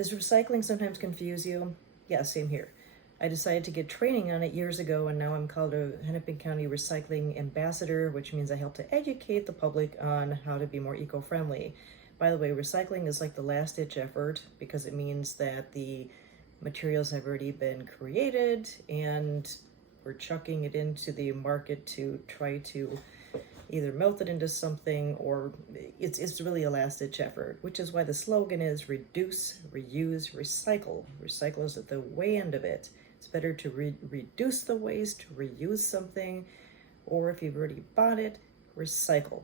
Does recycling sometimes confuse you? Yeah, same here. I decided to get training on it years ago, and now I'm called a Hennepin County Recycling Ambassador, which means I help to educate the public on how to be more eco-friendly. By the way, recycling is like the last-ditch effort because it means that the materials have already been created and we're chucking it into the market to try to either melt it into something, or it's really a last-ditch effort, which is why the slogan is reduce, reuse, recycle. Recycle is at the way end of it. It's better to reduce the waste, reuse something, or if you've already bought it, recycle.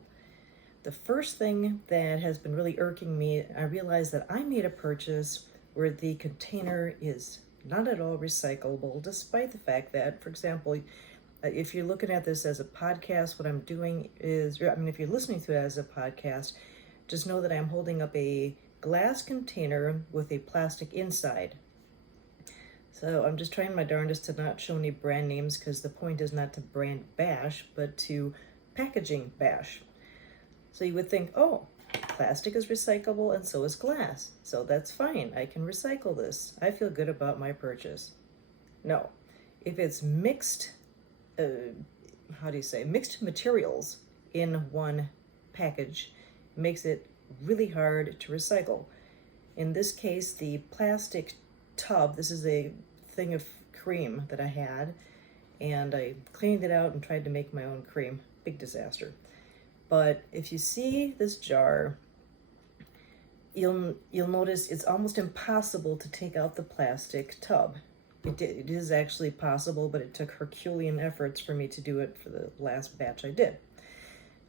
The first thing that has been really irking me, I realized that I made a purchase where the container is not at all recyclable, despite the fact that, for example, if you're looking at this as a podcast, what I'm doing is, if you're listening to it as a podcast, just know that I'm holding up a glass container with a plastic inside. So I'm just trying my darndest to not show any brand names, because the point is not to brand bash, but to packaging bash. So you would think, oh, plastic is recyclable and so is glass. So that's fine. I can recycle this. I feel good about my purchase. No. If it's mixed mixed materials in one package, makes it really hard to recycle. In this case, the plastic tub, this is a thing of cream that I had, and I cleaned it out and tried to make my own cream. Big disaster. But if you see this jar, you'll notice it's almost impossible to take out the plastic tub. It is actually possible, but it took Herculean efforts for me to do it for the last batch I did.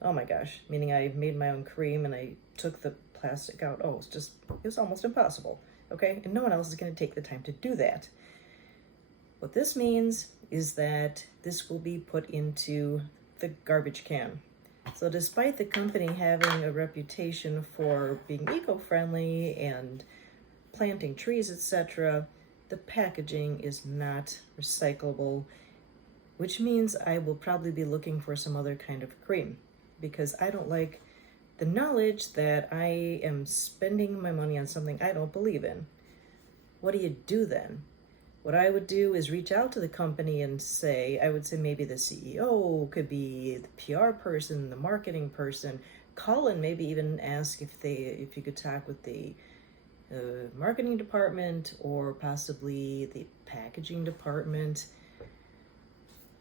Oh my gosh, meaning I made my own cream and I took the plastic out. Oh, it was almost impossible, okay? And no one else is gonna take the time to do that. What this means is that this will be put into the garbage can. So despite the company having a reputation for being eco-friendly and planting trees, etc., the packaging is not recyclable, which means I will probably be looking for some other kind of cream, because I don't like the knowledge that I am spending my money on something I don't believe in. What do you do then? What I would do is reach out to the company and I would say maybe the CEO, could be the PR person, the marketing person, call and maybe even ask if you could talk with the marketing department or possibly the packaging department.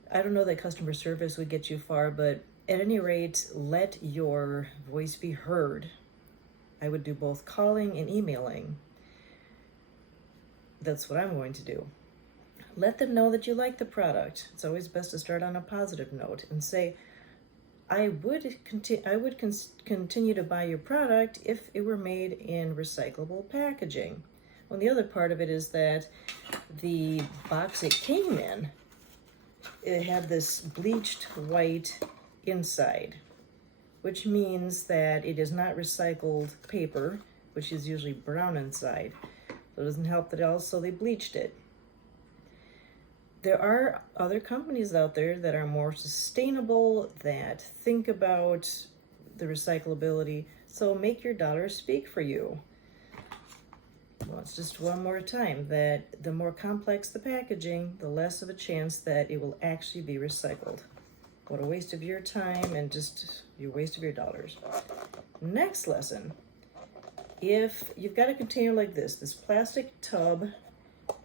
I don't know that customer service would get you far, but at any rate, let your voice be heard. I would do both calling and emailing. That's what I'm going to do. Let them know that you like the product. It's always best to start on a positive note and say, I would continue to buy your product if it were made in recyclable packaging. Well, the other part of it is that the box it came in, it had this bleached white inside, which means that it is not recycled paper, which is usually brown inside. So it doesn't help that also they bleached it. There are other companies out there that are more sustainable, that think about the recyclability, so make your dollar speak for you. Well, it's just one more time that the more complex the packaging, the less of a chance that it will actually be recycled. What a waste of your time and just your waste of your dollars. Next lesson. If you've got a container like this plastic tub,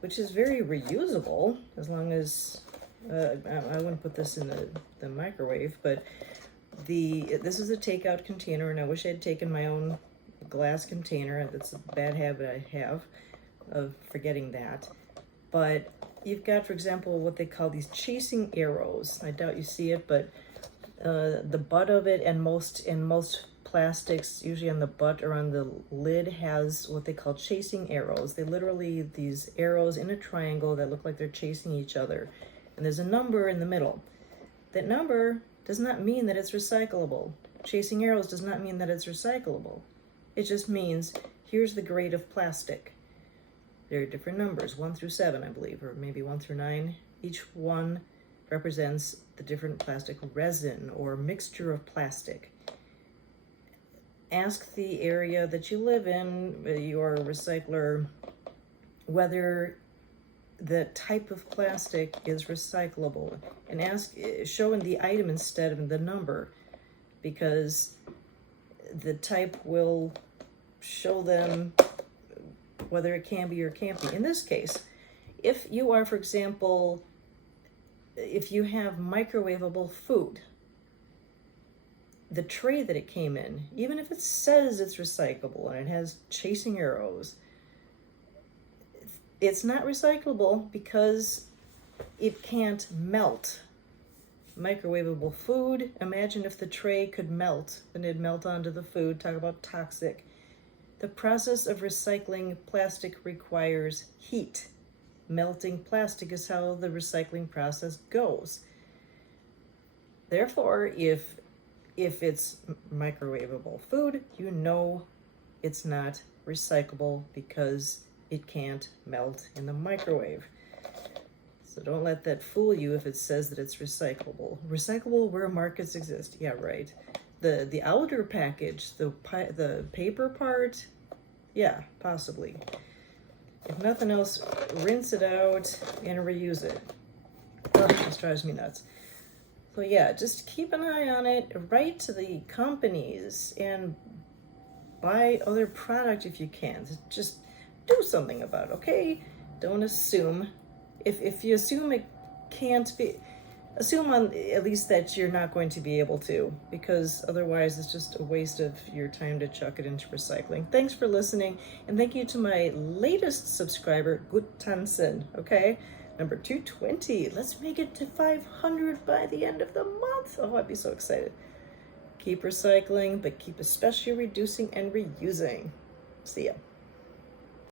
which is very reusable, as long as, I wouldn't put this in the microwave, but this is a takeout container, and I wish I had taken my own glass container. That's a bad habit I have of forgetting that. But you've got, for example, what they call these chasing arrows. I doubt you see it, but the butt of it, and most plastics, usually on the butt or on the lid, has what they call chasing arrows. They literally, these arrows in a triangle that look like they're chasing each other. And there's a number in the middle. That number does not mean that it's recyclable. Chasing arrows does not mean that it's recyclable. It just means, here's the grade of plastic. There are different numbers, 1 through 7, I believe, or maybe 1 through 9. Each one represents the different plastic resin or mixture of plastic. Ask the area that you live in, your recycler whether the type of plastic is recyclable, and showing the item instead of the number, because the type will show them whether it can be or can't be. In this case, if you are, for example, if you have microwavable food, the tray that it came in, even if it says it's recyclable and it has chasing arrows, it's not recyclable because it can't melt. Microwavable food, imagine if the tray could melt and it'd melt onto the food. Talk about toxic. The process of recycling plastic requires heat. Melting plastic is how the recycling process goes. Therefore, if it's microwavable food, you know it's not recyclable because it can't melt in the microwave. So don't let that fool you if it says that it's recyclable. Recyclable where markets exist. Yeah, right. The outer package, the paper part, yeah, possibly. If nothing else, rinse it out and reuse it. Ugh, this drives me nuts. So yeah, just keep an eye on it. Write to the companies and buy other product if you can. Just do something about it, okay? Don't assume. If you assume it can't be, assume on at least that you're not going to be able to, because otherwise it's just a waste of your time to chuck it into recycling. Thanks for listening, and thank you to my latest subscriber, Gutansen, okay? Number 220. Let's make it to 500 by the end of the month. Oh, I'd be so excited. Keep recycling, but keep especially reducing and reusing. See ya.